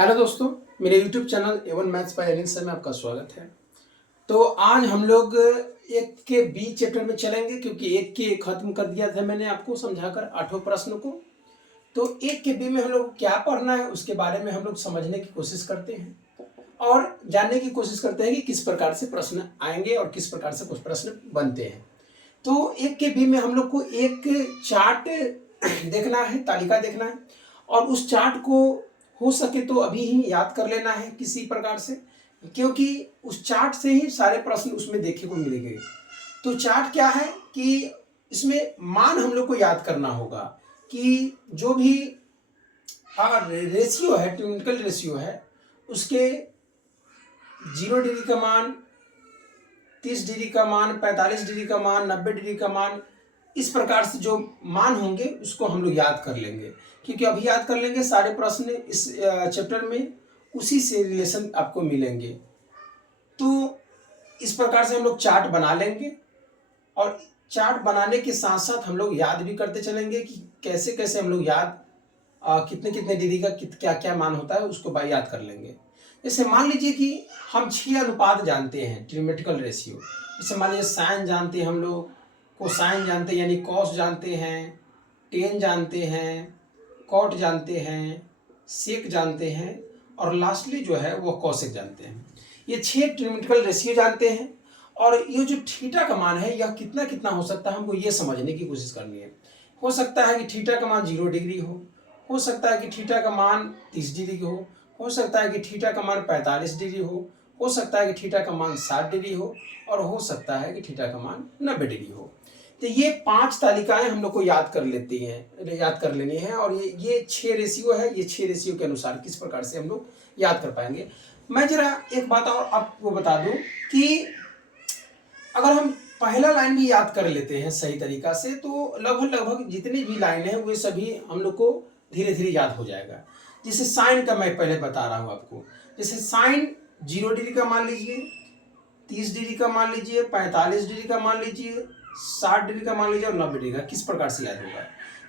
Hello दोस्तों, मेरे YouTube channel एवन मैथ्स बाय अनिल सर में आपका स्वागत है। तो आज हम लोग एक के बी चैप्टर में चलेंगे, क्योंकि एक के खत्म कर दिया था मैंने आपको समझाकर 8 प्रश्न को। तो एक के बी में हम लोग को क्या पढ़ना है उसके बारे में हम लोग समझने की कोशिश करते हैं और जानने की कोशिश करते हैं कि किस प्रकार से प्रश्न आएंगे और किस प्रकार से कुछ प्रश्न बनते हैं। तो एक के बी में हम लोग को एक चार्ट देखना है, तालिका देखना है, और उस चार्ट को हो सके तो अभी ही याद कर लेना है किसी प्रकार से, क्योंकि उस चार्ट से ही सारे प्रश्न उसमें देखने को मिलेंगे। तो चार्ट क्या है कि इसमें मान हम लोग को याद करना होगा कि जो भी रेशियो है, ट्रिग्नोमेट्रिकल रेशियो है, उसके 0 डिग्री का मान, 30 डिग्री का मान, 45 डिग्री का मान, 90 डिग्री का मान, इस प्रकार से जो मान होंगे उसको हम लोग याद कर लेंगे, क्योंकि अभी याद कर लेंगे सारे प्रश्न इस चैप्टर में उसी से रिलेशन आपको मिलेंगे। तो इस प्रकार से हम लोग चार्ट बना लेंगे और चार्ट बनाने के साथ साथ हम लोग याद भी करते चलेंगे कि कैसे कैसे हम लोग याद कितने कितने डिग्री का क्या क्या मान होता है उसको याद कर लेंगे। जैसे मान लीजिए कि हम 6 अनुपात जानते हैं, ट्रिग्नोमेट्रिकल रेशियो। जैसे मान लीजिए साइन जानते हैं, हम लोग कोसाइन जानते हैं यानी कॉस जानते हैं, टेन जानते हैं, कॉट जानते हैं, सेक जानते हैं, और लास्टली जो है वो कॉसेक जानते हैं। ये 6 ट्रिग्नोमेट्रिकल रेशियो जानते हैं। और ये जो थीटा का मान है यह कितना कितना हो सकता है हमको ये समझने की कोशिश करनी है। हो सकता है कि थीटा का मान 0 डिग्री हो सकता है कि थीटा का मान 30 डिग्री हो सकता है कि थीटा का मान 45 डिग्री हो सकता है कि थीटा का मान 60 डिग्री और हो सकता है कि थीटा का मान 90 डिग्री हो। तो ये 5 तालिकाएं हम लोग को याद कर लेनी है, और ये 6 रेशियो है। ये 6 रेशियो के अनुसार किस प्रकार से हम लोग याद कर पाएंगे। मैं जरा एक बात और आपको बता दूं कि अगर हम पहला लाइन भी याद कर लेते हैं सही तरीका से तो लगभग जितनी भी लाइन है वे सभी हम लोग को धीरे धीरे याद हो जाएगा। जैसे साइन का मैं पहले बता रहा हूं आपको। जैसे साइन 0 डिग्री का मान लीजिए, 30 डिग्री का मान लीजिए, 45 डिग्री का मान लीजिए, 60 डिग्री का मान लीजिए और 90 डिग्री का, किस प्रकार से याद होगा।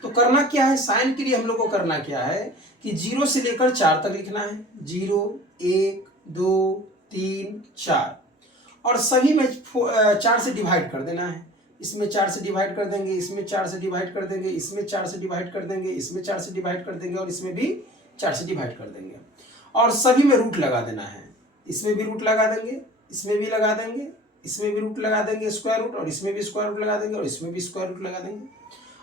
तो करना क्या है, साइन के लिए हम लोग को करना क्या है कि 0 से लेकर 4 तक लिखना है। 0, 1, 2, 3, 4, और सभी में 4 से डिवाइड कर देना है। इसमें 4 से डिवाइड कर देंगे, इसमें 4 से डिवाइड कर देंगे, इसमें 4 से डिवाइड कर देंगे, इसमें 4 से डिवाइड कर देंगे और इसमें भी 4 से डिवाइड कर देंगे, और सभी में रूट लगा देना है। इसमें भी रूट लगा देंगे, इसमें भी लगा देंगे, इसमें भी रूट लगा देंगे स्क्वायर रूट, और इसमें भी स्क्वायर रूट लगा देंगे और इसमें भी स्क्वायर रूट लगा देंगे।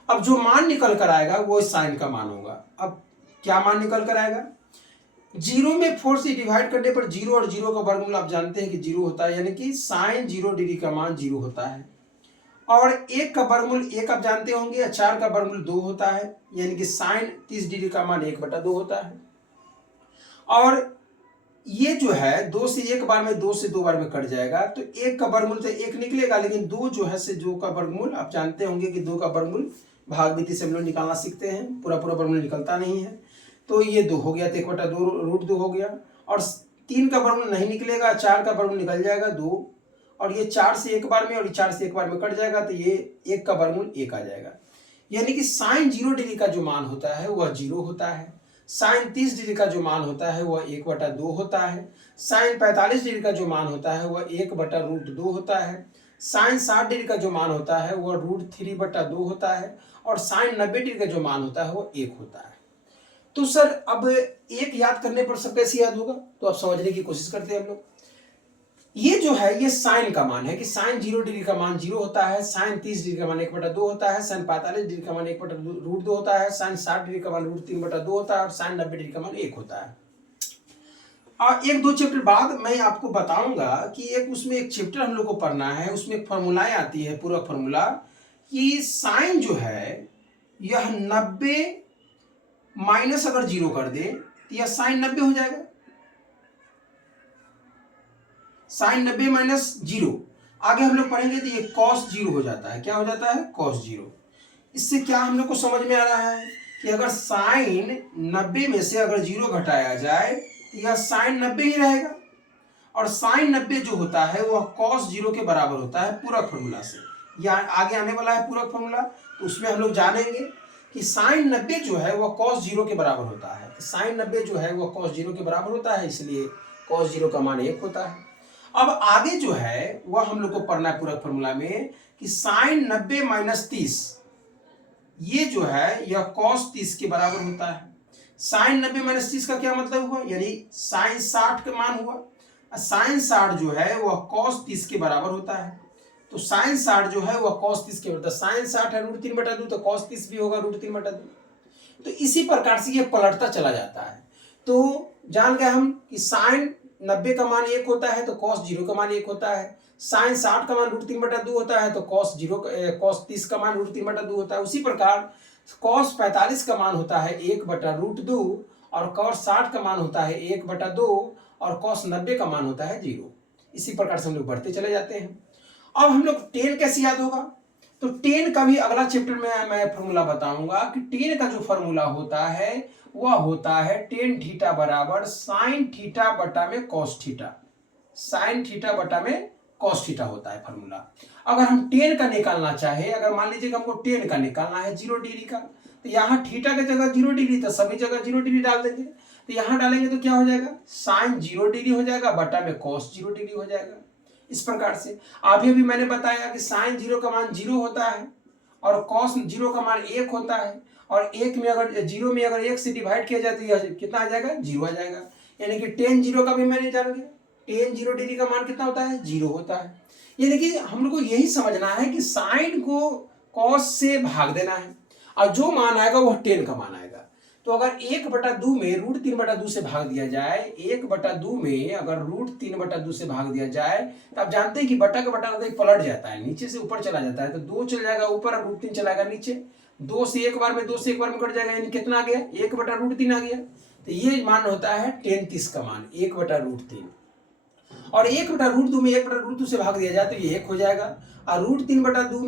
अब जो मान निकल कर आएगा वो साइन का मान होगा। अब क्या मान निकल कर आएगा, 0 में 4 से डिवाइड करने पर 0 और 0 का वर्गमूल आप जानते हैं कि 0 होता है, यानी कि साइन 0 डिग्री का मान 0 होता है। और 1 का वर्गमूल 1 आप जानते होंगे, 4 का वर्गमूल 2 होता है, यानी कि साइन 30 डिग्री का मान 1/2 होता है। और ये जो है 2 से 1 बार में 2 से 2 बार में कट जाएगा, तो 1 का वर्गमूल तो 1 निकलेगा, लेकिन 2 जो है से 2 का वर्गमूल आप जानते होंगे कि 2 का वर्गमूल भागविधि से हम लोग निकालना सीखते हैं, पूरा वर्गमूल निकलता नहीं है। तो ये 2 हो गया, तो 1/2 रूट 2 हो गया। और 3 का वर्गमूल नहीं निकलेगा, 4 का वर्गमूल निकल जाएगा 2, और ये 4 से 1 बार में और 4 से 1 बार में कट जाएगा, तो ये 1 का वर्गमूल 1 आ जाएगा। यानी कि साइन 0 डिग्री का जो मान होता है वह 0 होता है। साइन 30 डिग्री का जो मान होता है वह 1/2 होता है। साइन 45 डिग्री का जो मान होता है वह 1/√2 होता है। साइन 60 डिग्री का जो मान होता है वह √3/2 होता है। और साइन 90 डिग्री का जो मान होता है वह 1 होता है। तो सर अब 1 याद करने पर सब कैसे याद होगा, तो आप समझने की कोशिश करते हैं हम लोग। ये जो है ये साइन का मान है कि साइन 0 डिग्री का मान 0 होता है, साइन 30 डिग्री का मान 1/2 होता है, साइन 45 डिग्री का मान 1/√2 होता है, साइन 60 डिग्री का मान √3/2 होता है, और साइन 90 डिग्री का मान 1 होता है। और 1-2 चैप्टर बाद मैं आपको बताऊंगा कि उसमें एक चैप्टर हम लोग को पढ़ना है, उसमें एक फॉर्मूलाएं आती है, पूरा फॉर्मूला कि साइन जो है यह 90 माइनस अगर 0 कर दे तो यह साइन 90 हो जाएगा। साइन 90 माइनस 0, आगे हम लोग पढ़ेंगे तो ये कॉस 0 हो जाता है। क्या हो जाता है, कॉस 0। इससे क्या हम लोग को समझ में आ रहा है कि अगर साइन 90 में से अगर 0 घटाया जाए तो यह साइन 90 ही रहेगा, और साइन 90 जो होता है वह कॉस 0 के बराबर होता है पूरक फॉर्मूला से। यह आगे आने वाला है पूरक फॉर्मूला, तो उसमें हम लोग जानेंगे कि साइन 90 जो है वह cos 0 के बराबर होता है। तो साइन 90 जो है वह cos 0 के बराबर होता है, इसलिए cos 0 का मान 1 होता है। अब आगे जो है वह हम लोग को पढ़ना है पूरक फॉर्मूला में कि साइन 90 माइनस 30 ये जो है यह cos 30 के बराबर होता है। साइन 90 माइनस 30 का क्या मतलब हुआ, यानी साइन 60 का मान हुआ। साइन 60 जो है वह cos 30 के बराबर होता है। तो साइन 60 जो है वह cos 30 के बराबर, साइन 60 है √3/2, तो cos 30 भी होगा √3/2। तो इसी प्रकार से ये पलटता चला जाता है। तो जान गए हम कि साइन 90 का मान 1 होता है तो cos 0 का मान 1 होता है। साइन 60 का मान √3/2 होता है तो cos 30 का मान √3/2 होता है। उसी प्रकार cos 45 का मान होता है 1/√2 और cos 60 का मान होता है 1/2 और cos 90 का मान होता है 0। इसी प्रकार से हम लोग बढ़ते चले जाते हैं। अब हम लोग टेन कैसे याद होगा, तो टेन का भी अगला चैप्टर में मैं फॉर्मूला बताऊंगा कि टेन का जो फॉर्मूला होता है वह होता है टेन थीटा बराबर साइन थीटा बटा में कॉस थीटा। साइन थीटा बटा में कॉस थीटा होता है फॉर्मूला। अगर हम टेन का निकालना चाहे, अगर मान लीजिए हमको टेन का निकालना है 0 डिग्री का, तो यहाँ थीटा की जगह 0 डिग्री, तो सभी जगह 0 डिग्री डाल देंगे। तो यहाँ डालेंगे तो क्या हो जाएगा, साइन 0 डिग्री हो जाएगा बटा में कॉस 0 डिग्री हो जाएगा। इस प्रकार से अभी भी मैंने बताया कि साइन 0 का मान 0 होता है और कॉस 0 का मान 1 होता है, और 1 में अगर 0 में अगर 1 से डिवाइड किया जाए तो यह कितना आ जाएगा, 0 आ जाएगा। यानी कि टेन 0 का भी मैंने जान गया, टेन 0 डिग्री का मान कितना होता है, 0 होता है। यानी कि हम लोग को यही समझना है कि साइन को कॉस से भाग देना है और जो मान आएगा वह टेन का मान आएगा। तो अगर 1/2 में √3/2 से भाग दिया जाए, 1/2 में अगर √3/2 से भाग दिया जाए, तो आप जानते हैं कि बटा का बटा पलट जाता है, नीचे से ऊपर चला जाता है, तो 2 चल जाएगा ऊपर और √3 चलाएगा नीचे। 2 से एक बार में कट जाएगा, यानी कितना आ गया, 1/√3 आ गया। तो ये मान होता है टेन 30 का मान 1/√3। और 1/√2 में 1/√2 से भाग दिया जाए तो ये 1 हो जाएगा। और √3/2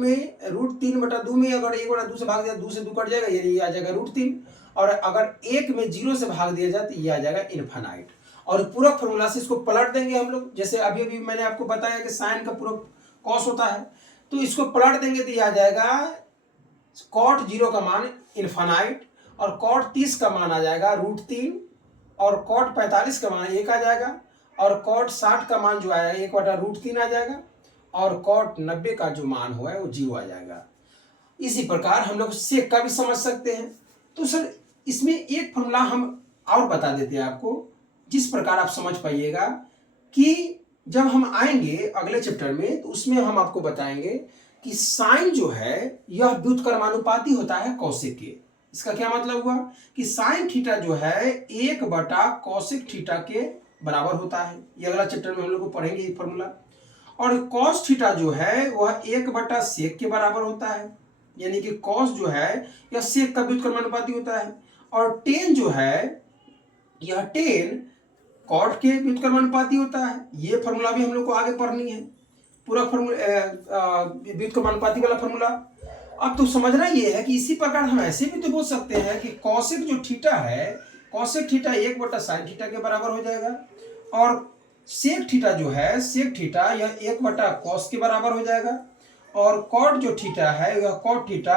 में अगर 1/2 से भाग दिया, 2 से 2 कट जाएगा, ये आ जाएगा √3। और अगर 1 में 0 से भाग दिया जाए तो ये आ जाएगा इनफाइनाइट। और पूरक फॉर्मूला से इसको पलट देंगे हम लोग, जैसे अभी अभी मैंने आपको बताया कि साइन का पूरक कॉस होता है, तो इसको पलट देंगे तो ये आ जाएगा कॉट 0 का मान इनफाइनाइट, और कॉट 30 का मान आ जाएगा √3, और कॉट 45 का मान 1 आ जाएगा, और कॉट 60 का मान जो आया 1/√3 आ जाएगा, और कॉट 90 का जो मान हुआ है वो 0 आ जाएगा। इसी प्रकार हम लोग सेक का भी समझ सकते हैं। तो सर इसमें एक फॉर्मूला हम और बता देते हैं आपको, जिस प्रकार आप समझ पाइएगा कि जब हम आएंगे अगले चैप्टर में तो उसमें हम आपको बताएंगे कि साइन जो है यह व्युत्क्रमानुपाती होता है कौशिक के। इसका क्या मतलब हुआ कि साइन थीटा जो है 1/कौशिक थीटा के बराबर होता है। ये अगला चैप्टर में हम लोग को पढ़ेंगे ये फॉर्मूला। और कॉस थीटा जो है वह 1/सेक के बराबर होता है, यानी कि कॉस जो है यह सेक का व्युत्क्रमानुपाती होता है। और टेन जो है यह टेन कॉट के व्युत्क्रमानुपाती होता है। ये फॉर्मूला भी हम लोग को आगे पढ़नी है, पूरा फॉर्मूला व्युत्क्रमानुपाती वाला फॉर्मूला। अब तो समझना ये है कि इसी प्रकार हम ऐसे भी तो बोल सकते हैं कि कॉसेक जो थीटा है, कॉसेक थीटा 1/साइन थीटा के बराबर हो जाएगा, और सेक थीटा जो है, सेक थीटा यह 1/कॉस के बराबर हो जाएगा, और कॉट जो थीटा है यह कॉट थीटा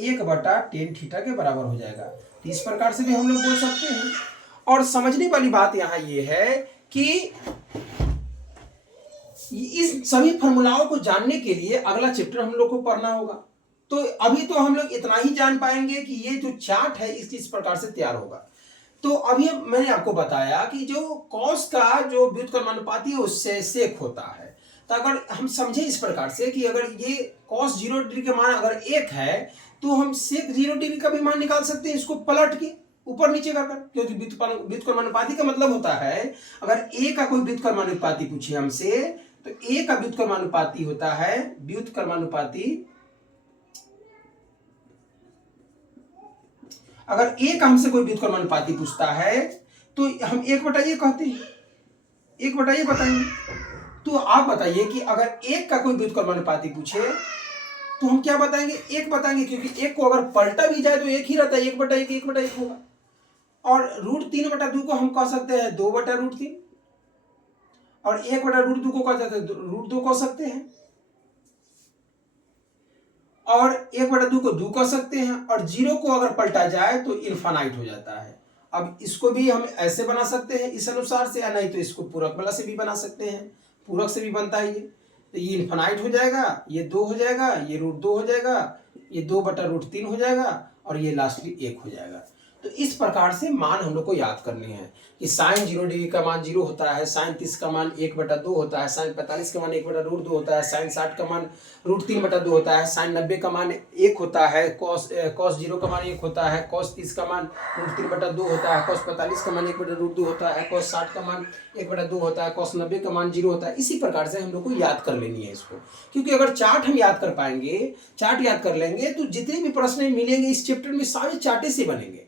1/टेन थीटा के बराबर हो जाएगा। तो इस प्रकार से भी हम लोग बोल सकते हैं। और समझने वाली बात यहाँ ये है कि इस सभी फॉर्मूलाओं को जानने के लिए अगला चैप्टर हम लोग को पढ़ना होगा। तो अभी तो हम लोग इतना ही जान पाएंगे कि ये जो चार्ट है इस प्रकार से तैयार होगा। तो अभी मैंने आपको बताया कि जो कॉस का जो व्युत्क्रमानुपाती है उससे सेक होता है। तो अगर हम समझे इस प्रकार से कि अगर ये कॉस 0 डिग्री का मान अगर 1 है तो हम सेक 0 डिग्री का भी मान निकाल सकते हैं, इसको पलट के ऊपर नीचे कर, क्योंकि व्युत्क्रमानुपाती का मतलब होता है अगर ए का कोई व्युत्क्रमानुपाती पूछे हमसे तो ए का व्युत्क्रमानुपाती होता है व्युत्क्रमानुपाती। अगर ए का हमसे कोई व्युत्क्रमानुपाती पूछता है तो हम 1/ए कहते हैं, 1/ए बताएंगे। तो आप बताइए कि अगर 1 का कोई व्युत्क्रमानुपाती पूछे तो हम क्या बताएंगे, 1 बताएंगे, क्योंकि 1 को अगर पलटा भी जाए तो 1 ही रहता है, 1/1 1/1 होगा। और √3/2 को हम कह सकते हैं 2/√3, और 1/√2 को कह सकते हैं √2 कह सकते हैं। और 1/2 को 2 कह सकते हैं, और 0 को अगर पलटा जाए तो इनफाइनाइट हो जाता है। अब इसको भी हम ऐसे बना सकते हैं इस अनुसार से, या नहीं तो इसको पूरक वाला से भी बना सकते हैं, पूरक से भी बनता है ये। तो ये इनफाइनाइट हो जाएगा, ये 2 हो जाएगा, ये √2 हो जाएगा, ये 2/√3 हो जाएगा, और ये लास्टली 1 हो जाएगा। तो इस प्रकार से मान हम लोग को याद करने हैं कि साइन 0 डिग्री का मान 0 होता है, साइन 30 का मान 1/2 होता है, साइन 45 का मान 1/√2 होता है, साइन 60 का मान √3/2 होता है, साइन 90 का मान 1 होता है, कॉस 0 का मान 1 होता है, कॉस 30 का मान √3/2 होता है, कॉस 45 का मान 1/√2 होता है, कॉस 60 का मान 1/2 होता है, कॉस 90 का मान 0 होता है। इसी प्रकार से हम लोग को याद कर लेनी है इसको, क्योंकि अगर चार्ट हम याद कर पाएंगे, चार्ट याद कर लेंगे, तो जितने भी प्रश्न मिलेंगे इस चैप्टर में सारे चार्टे से बनेंगे,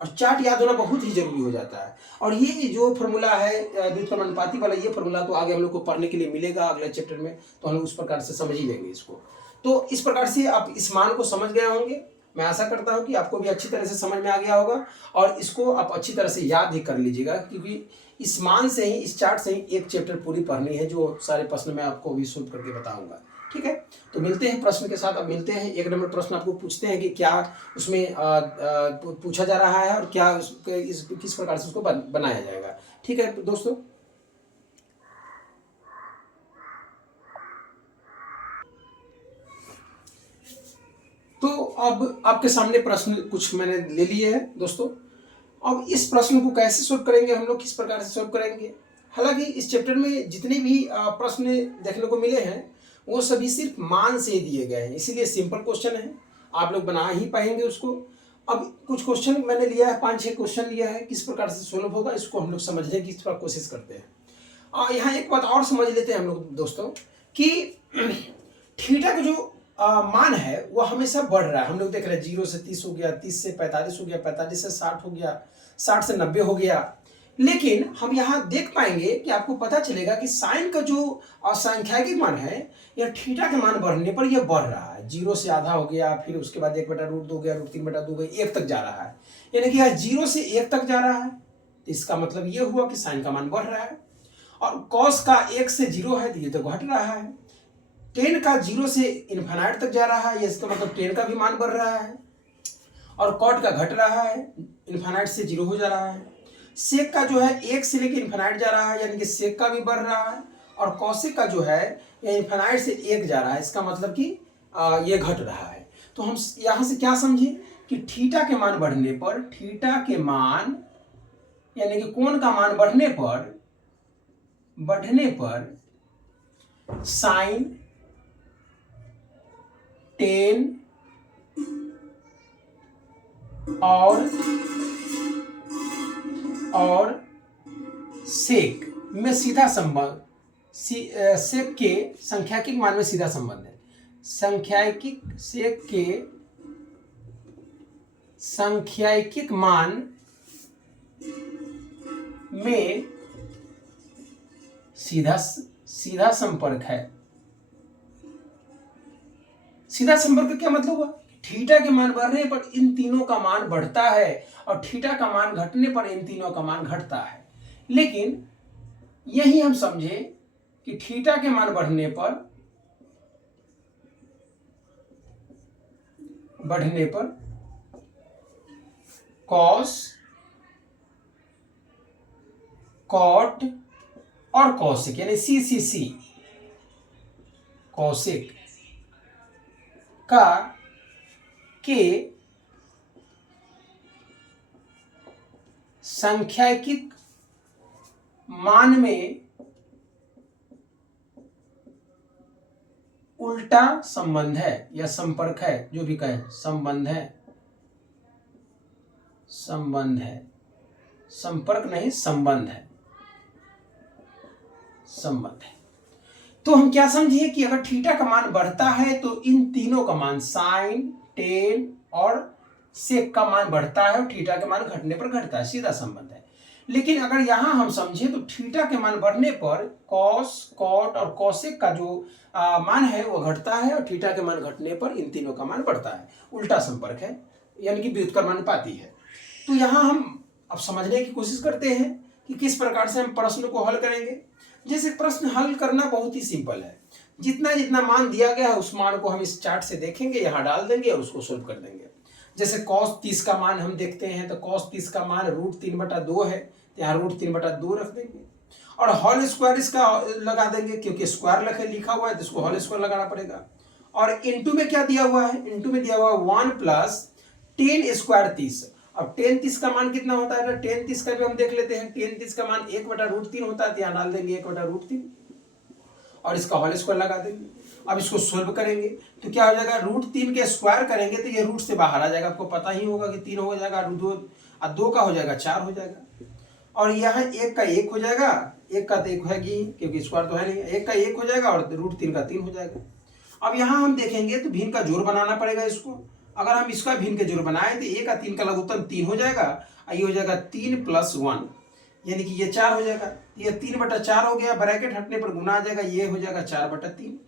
और चार्ट याद होना बहुत ही जरूरी हो जाता है। और ये जो फॉर्मूला है द्वित्वमानुपाती वाला, ये फॉर्मूला तो आगे हम लोग को पढ़ने के लिए मिलेगा अगले चैप्टर में, तो हम लोग उस प्रकार से समझ ही लेंगे इसको। तो इस प्रकार से आप इस मान को समझ गए होंगे। मैं आशा करता हूँ कि आपको भी अच्छी तरह से समझ में आ गया होगा, और इसको आप अच्छी तरह से याद ही कर लीजिएगा, क्योंकि इस मान से ही, इस चार्ट से ही एक चैप्टर पूरी पढ़नी है, जो सारे प्रश्न मैं आपको अभी सोल्व करके बताऊंगा। ठीक है, तो मिलते हैं प्रश्न के साथ। अब मिलते हैं, 1 नंबर प्रश्न आपको पूछते हैं कि क्या उसमें पूछा जा रहा है, और क्या किस प्रकार से उसको बनाया जाएगा। ठीक है दोस्तों, तो अब आपके सामने प्रश्न कुछ मैंने ले लिए हैं दोस्तों। अब इस प्रश्न को कैसे सोल्व करेंगे हम लोग, किस प्रकार से सोल्व करेंगे। हालांकि इस चैप्टर में जितने भी प्रश्न देखने को मिले हैं वो सभी सिर्फ मान से दिए गए हैं, इसीलिए सिंपल क्वेश्चन है, आप लोग बना ही पाएंगे उसको। अब कुछ क्वेश्चन मैंने लिया है, 5-6 क्वेश्चन लिया है, किस प्रकार से सोल्व होगा इसको हम लोग समझने की कोशिश करते हैं। यहाँ एक बात और समझ लेते हैं हम लोग दोस्तों, कि थीटा का जो मान है वो हमेशा बढ़ रहा है। हम लोग देख रहे हैं 0 से 30 हो गया, 30 से 45 हो गया, 45 से 60 हो गया, 60 से 90 हो गया। लेकिन हम यहाँ देख पाएंगे कि आपको पता चलेगा कि साइन का जो सांख्यिक मान है, यह थीटा के मान बढ़ने पर यह बढ़ रहा है। 0 से आधा हो गया, फिर उसके बाद 1/√2 हो गया, √3/2 हो गया, 1 तक जा रहा है, यानी कि यह 0 से 1 तक जा रहा है। तो इसका मतलब यह हुआ कि साइन का मान बढ़ रहा है। और कॉस का 1 से 0 है, तो ये तो घट रहा है। टेन का 0 से इनफाइनाइट तक जा रहा है, इसका मतलब टेन का भी मान बढ़ रहा है। और कॉट का घट रहा है, इनफाइनाइट से 0 हो जा रहा है। सेक का जो है 1 से लेकर इनफाइनाइट जा रहा है, यानी कि सेक का भी बढ़ रहा है। और कॉसेक का जो है ये इनफाइनाइट से 1 जा रहा है, इसका मतलब कि ये घट रहा है। तो हम यहाँ से क्या समझे कि थीटा के मान बढ़ने पर, थीटा के मान यानी कि कोण का मान बढ़ने पर साइन, टेन और सेक में सीधा संबंध, सेक के सांख्यिक मान में सीधा संबंध है। सेक के सांख्यिक मान में सीधा संपर्क है। सीधा संपर्क क्या मतलब हुआ? थीटा के मान बढ़ने पर इन तीनों का मान बढ़ता है, और थीटा का मान घटने पर इन तीनों का मान घटता है। लेकिन यही हम समझे कि थीटा के मान बढ़ने पर कॉस, कॉट और कॉसेक, यानी सी कॉसेक के सांख्यिक मान में उल्टा संबंध है या संपर्क है, जो भी कहें, संबंध है, संपर्क नहीं, संबंध है। तो हम क्या समझे कि अगर थीटा का मान बढ़ता है तो इन तीनों का मान, साइन, टेन और सेक का मान बढ़ता है, और थीटा के मान घटने पर घटता है, सीधा संबंध है। लेकिन अगर यहां हम समझे तो थीटा के मान बढ़ने पर कॉस, कॉट और कॉसेक का जो मान है वो घटता है, और थीटा के मान घटने पर इन तीनों का मान बढ़ता है। उल्टा संपर्क है, यानी कि व्युत्क्रमानुपाती है। तो यहां हम अब समझने की कोशिश करते हैं कि किस प्रकार से हम प्रश्न को हल करेंगे। जैसे प्रश्न हल करना बहुत ही सिंपल है। जितना जितना मान दिया गया है उस मान को हम इस चार्ट से देखेंगे, यहाँ डाल देंगे और उसको सोल्व कर देंगे। जैसे cos 30 का मान हम देखते हैं तो cos 30 का मान √3/2 है, तो यहाँ √3/2 रख देंगे और होल स्क्वायर इसका लगा देंगे, क्योंकि स्क्वायर लिखा हुआ है तो इसको होल स्क्वायर लगाना पड़ेगा। और इनटू में क्या दिया हुआ है, इनटू में दिया हुआ 1 + 10 स्क्वायर 30। अब 10 30 का मान कितना होता है, 10 30 का भी हम देख लेते हैं। 10 30 का मान 1/√3 होता है, तो यहाँ डाल देंगे 1/√3 और इसका होल स्क्वायर लगा देंगे। अब इसको सोल्व करेंगे तो क्या हो जाएगा, √3 के स्क्वायर करेंगे तो ये रूट से बाहर आ जाएगा, आपको पता ही होगा कि 3 हो जाएगा, 2 का हो जाएगा 4 हो जाएगा, और यहाँ 1 का 1 हो जाएगा, 1 का तो 1 है क्योंकि स्क्वायर तो है नहीं, 1 का 1 हो जाएगा और √3 का 3 हो जाएगा। अब यहाँ हम देखेंगे तो भिन्न का जोड़ बनाना पड़ेगा इसको। अगर हम इसका भिन्न के जोड़ बनाए तो 1 का 3 का लघुत्तम 3 हो जाएगा, ये हो जाएगा 3 + 1 यानी कि ये 4 हो जाएगा। ये 3/4 हो गया, ब्रैकेट हटने पर गुना आ जाएगा, ये हो जाएगा 4/3।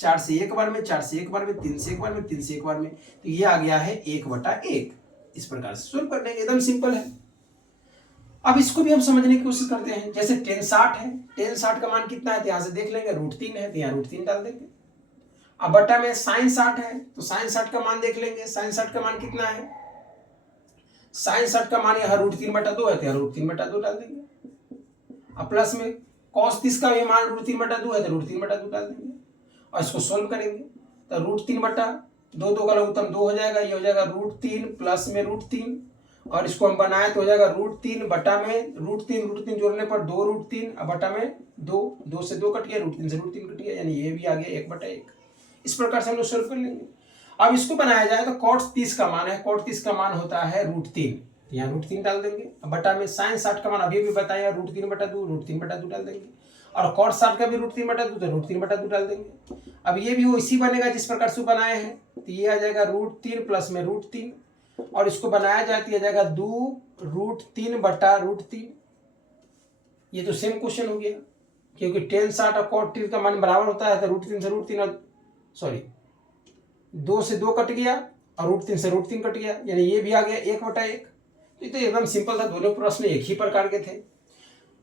4 से एक बार में, 4 से एक बार में, 3 से एक बार में, 3 से एक बार में, तो ये आ गया है 1/1। इस प्रकार से सोल्व करने एकदम सिंपल है। अब इसको भी हम समझने की कोशिश करते हैं। जैसे tan 60 है, tan 60 का मान कितना है तो यहाँ से देख लेंगे, √3 है तो यहाँ √3 डाल देंगे। अब बटा में sin 60 है तो sin 60 का मान देख लेंगे, sin 60 का मान कितना है, sin 60 का मान यहाँ √3/2 है तो यहाँ √3/2 डाल देंगे। अब प्लस में cos 30 का भी मान √3/2 है तो √3/2 डाल देंगे और इसको सोल्व करेंगे तो √3/2, 2 का लघुत्तम 2 हो जाएगा, ये हो जाएगा √3 प्लस में √3 और इसको हम बनाए तो हो जाएगा √3 बटा में √3 जोड़ने पर 2√3 अब बटा में 2 से 2 कट गया, √3 से √3 कट गया, यानी ये भी आ गया 1/1। इस प्रकार से हम लोग सोल्व कर लेंगे। अब इसको बनाया जाए तो cot 30 का मान है, cot 30 का मान होता है √3, यहाँ √3 डाल देंगे। अब बटा में sin 60 का मान अभी भी बताया √3/2 डाल देंगे और cot 60 का भी √3/2 तो √3/2 डाल देंगे। अब ये भी वो इसी बनेगा जिस प्रकार से बनाए हैं, तो ये आ जाएगा √3 प्लस में √3 और इसको बनाया जाए तो ये जाएगा 2√3/√3। ये तो सेम क्वेश्चन हो गया, क्योंकि tan 60 और cot 30 का मान बराबर होता है तो √3 से √3 और सॉरी 2 से 2 कट गया और √3 से √3 कट गया, यानी ये भी आ गया 1/1। तो ये तो एकदम सिंपल था, दोनों प्रश्न एक ही प्रकार के थे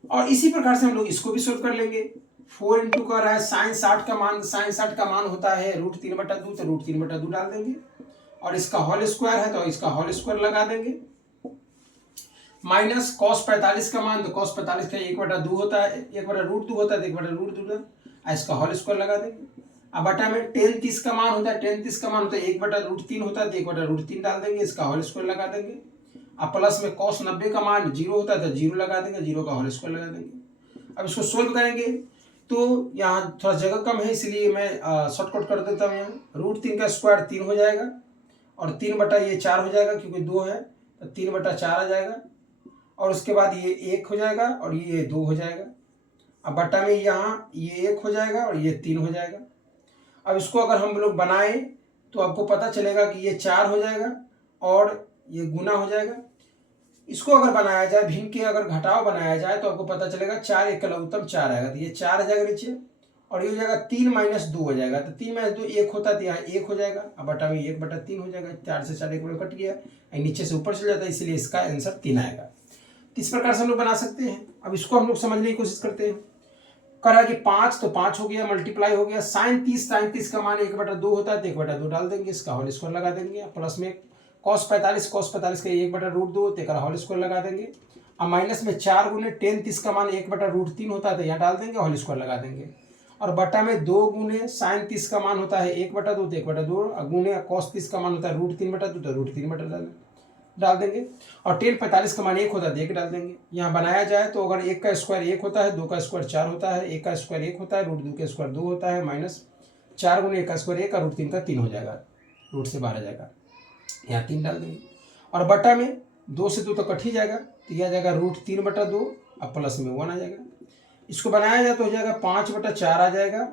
और इसी प्रकार से हम लोग इसको भी सोल्व कर लेंगे। 4 इंटू कर रहा है sin 60 का मान, sin 60 का मान होता है √3/2 तो √3/2 डाल देंगे और इसका होल स्क्वायर है तो इसका होल स्क्वायर लगा देंगे, माइनस cos 45 का मान, तो cos 45 का 1/2 होता है, 1/√2 होता है तो 1/√2 इसका होल स्क्वायर लगा देंगे। अब बटा में tan 30 का मान होता है, tan 30 का मान होता है 1/√3 होता है तो 1/√3 डाल देंगे, इसका होल स्क्वायर लगा देंगे। अब प्लस में cos 90 का मान 0 होता है तो 0 लगा देंगे, 0 का होल स्क्वायर लगा देंगे। अब इसको सोल्व करेंगे तो यहाँ थोड़ा जगह कम है इसलिए मैं शॉर्टकट कर देता हूँ। यहाँ √3 का स्क्वायर 3 हो जाएगा और 3/4 हो जाएगा, क्योंकि 2 है तो 3/4 आ जाएगा और उसके बाद ये 1 हो जाएगा और ये 2 हो जाएगा। अब बटा में यहाँ ये 1 हो जाएगा और ये 3 हो जाएगा। अब इसको अगर हम लोग बनाए तो आपको पता चलेगा कि ये 4 हो जाएगा और ये गुना हो जाएगा। इसको अगर बनाया जाए, भिन्न के अगर घटाव बनाया जाए तो आपको पता चलेगा 4 1 का लघुत्तम 4 आएगा, तो ये 4 आ जाएगा नीचे और ये हो जाएगा 3 - 2 हो जाएगा, तो 3 - 2 1 होता है तो यहाँ 1 हो जाएगा। अब बटा में 1/3 हो जाएगा, 4 से 4 1 में कट गया, नीचे से ऊपर चल जाता है, इसलिए इसका आंसर 3 आएगा। इस प्रकार से हम लोग बना सकते हैं। अब इसको हम लोग समझने की कोशिश करते हैं। करा कि 5 तो 5 हो गया, मल्टीप्लाई हो गया, sin 30 का मान 1/2 होता है तो 1/2 डाल देंगे, इसका होल स्क्वायर लगा देंगे। प्लस में cos 45 का 1/√2 तो एक होल स्क्वायर लगा देंगे। अब माइनस में 4 गुने tan 30 का मान 1/√3 होता है तो यहाँ डाल देंगे, होल स्क्वायर लगा देंगे। और बटा में 2 गुने sin 30 का मान होता है 1/2 तो 1/2 गुने cos 30 का मान होता है √3/2 तो √3/2 डाल देंगे और tan 45 का मान 1 होता है तो 1 डाल देंगे। यहाँ बनाया जाए तो अगर 1 का स्क्वायर 1 होता है, 2 का स्क्वायर 4 होता है, 1 का स्क्वायर 1 होता है, √2 का स्क्वायर 2 होता है, माइनस 4 गुने 1 का स्क्वायर 1 और √3 का 3 हो जाएगा, रूट से बाहर आ जाएगा, यहाँ 3 डाल देंगे। और बटा में 2 से 2 तो कट ही जाएगा तो यह आ जाएगा √3/2 अब प्लस में 1 आ जाएगा। इसको बनाया जाए तो हो जाएगा 5/4 आ जाएगा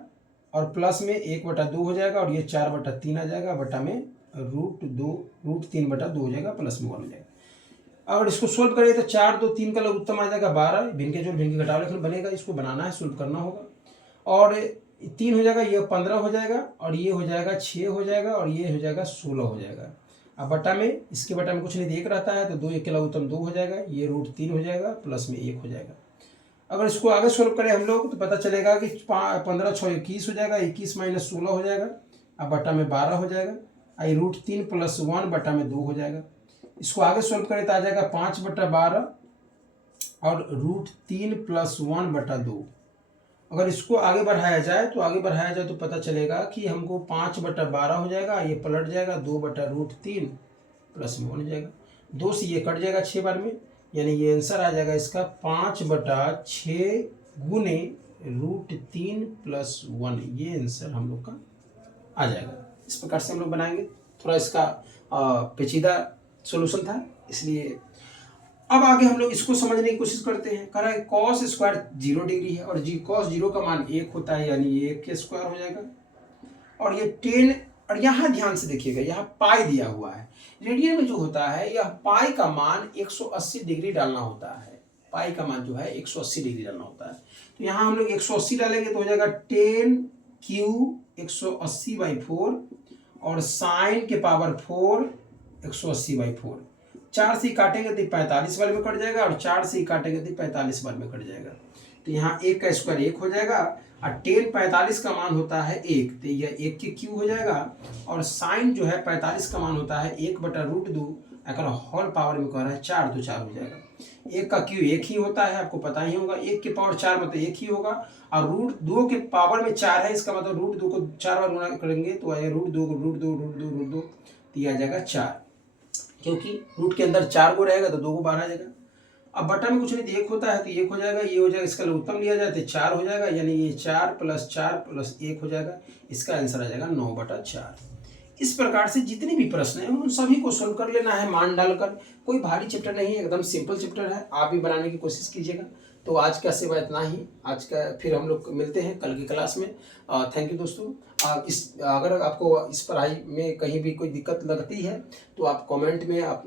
और प्लस में 1/2 हो जाएगा और ये 4/3 आ जाएगा, बटा में √3/2 हो जाएगा, प्लस में 1 हो जाएगा। और इसको सोल्व करिए तो 4 2 3 का लघुत्तम आ जाएगा 12, भिन्न के जोड़ भिन्न के घटाव लेखन बनेगा, इसको बनाना है, सोल्व करना होगा। और 3 हो जाएगा, ये 15 हो जाएगा और ये हो जाएगा 6 हो जाएगा और ये हो जाएगा 16 हो जाएगा। अब बटा में इसके बटा में कुछ नहीं, 1 रहता है तो 2 1 के लघुत्तम 2 हो जाएगा, ये √3 हो जाएगा, प्लस में 1 हो जाएगा। अगर इसको आगे सोल्व करें हम लोग तो पता चलेगा कि 15 6 21 हो जाएगा, 21 माइनस 16 हो जाएगा, अब बटा में 12 हो जाएगा, आई √3 + 1 बटा में 2 हो जाएगा। इसको आगे सोल्व करें तो आ जाएगा 5/12 और √3 + 1 बटा 2। अगर इसको आगे बढ़ाया जाए तो पता चलेगा कि हमको 5/12 हो जाएगा, ये पलट जाएगा 2/√3 + 1 हो जाएगा, 2 से ये कट जाएगा 6 बार में, यानी ये आंसर आ जाएगा इसका 5/6 गुने √3 + 1। ये आंसर हम लोग का आ जाएगा। इस प्रकार से हम लोग बनाएंगे। थोड़ा इसका पेचीदा सॉल्यूशन था, इसलिए अब आगे हम लोग इसको समझने की कोशिश करते हैं। कह रहा है cos स्क्वायर 0 डिग्री है और cos 0 का मान 1 होता है, यानी ये 1 के स्क्वायर हो जाएगा। और ये 10, और यहाँ ध्यान से देखिएगा, यहाँ पाई दिया हुआ है। रेडियन में जो होता है यह पाई का मान 180 डिग्री डालना होता है। पाई का मान जो है 180 डिग्री डालना होता है। तो यहाँ हम लोग 180 डालेंगे तो हो जाएगा 10³ 180/4 और sin के पावर 4 180/4। 4 से काटेंगे तो 45 बार में कट जाएगा और 4 से काटेंगे तो 45 बार में कट जाएगा। तो यहाँ 1 का स्क्वायर 1 हो जाएगा और 10 45 का मान होता है 1, तो यह 1 के क्यू हो जाएगा। और साइन जो है 45 का मान होता है 1/√2, अगर होल पावर में कह रहा है 4 तो 4 हो जाएगा। 1 का क्यू 1 ही होता है, आपको पता ही होगा। 1 के पावर 4 मतलब 1 ही होगा और √2 के पावर में 4 है, इसका मतलब √2 को 4 बार गुणा करेंगे तो आएगा √2 को √2 तो यह आ जाएगा 4, क्योंकि रूट के अंदर 4 को रहेगा तो 2 को बाहर आ जाएगा। अब बटा में कुछ नहीं तो 1 होता है तो 1 हो जाएगा, ये हो जाएगा, इसका उत्तम लिया जाए तो 4 हो जाएगा, यानी ये 4 + 4 + 1 हो जाएगा। इसका आंसर आ जाएगा 9/4। इस प्रकार से जितने भी प्रश्न हैं उन सभी को सोल्व कर लेना है मान डालकर। कोई भारी चैप्टर नहीं है, एकदम सिंपल चैप्टर है, आप भी बनाने की कोशिश कीजिएगा। तो आज का सेवा इतना ही। आज का फिर हम लोग मिलते हैं कल की क्लास में। थैंक यू दोस्तों। अगर आपको इस पढ़ाई में कहीं भी कोई दिक्कत लगती है तो आप कमेंट में आप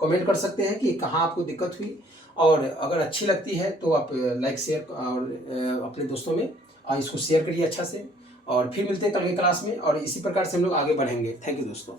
कमेंट कर सकते हैं कि कहाँ आपको दिक्कत हुई, और अगर अच्छी लगती है तो आप लाइक शेयर और अपने दोस्तों में इसको शेयर करिए अच्छा से। और फिर मिलते हैं कल की क्लास में और इसी प्रकार से हम लोग आगे बढ़ेंगे। थैंक यू दोस्तों।